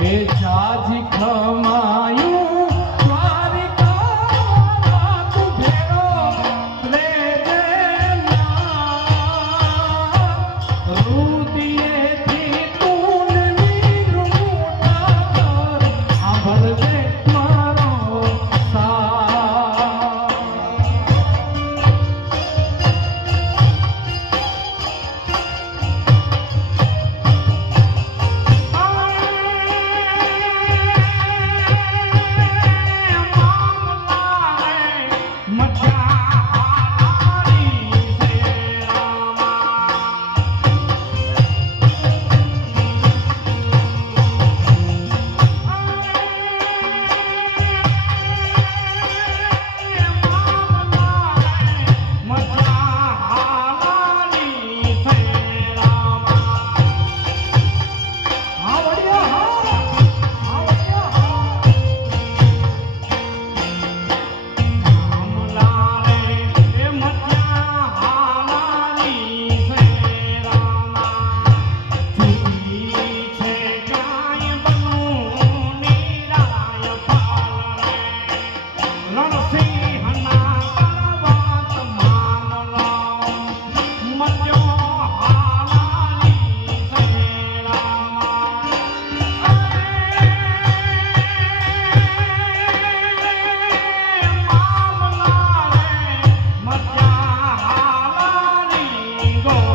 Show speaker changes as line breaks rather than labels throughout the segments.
એ જાજ ખમાયું
conmigo.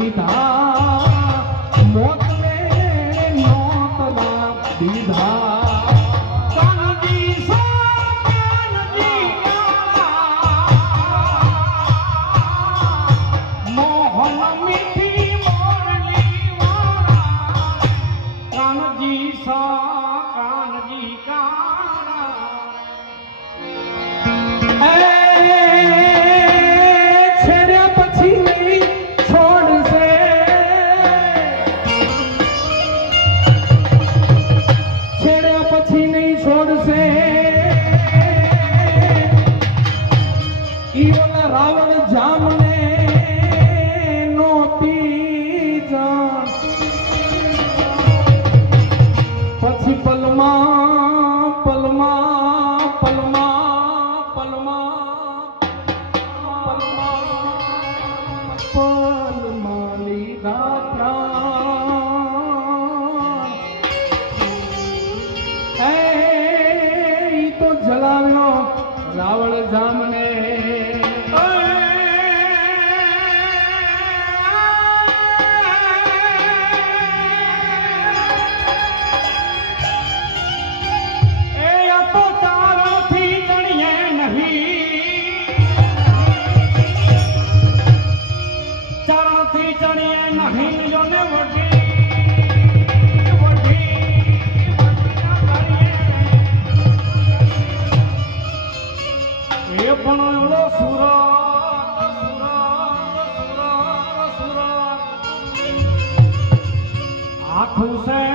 きた。ચલાવ્યો Ravan જામણે
એ પણ ઓલો સુરા સુરા સુરા આખું સે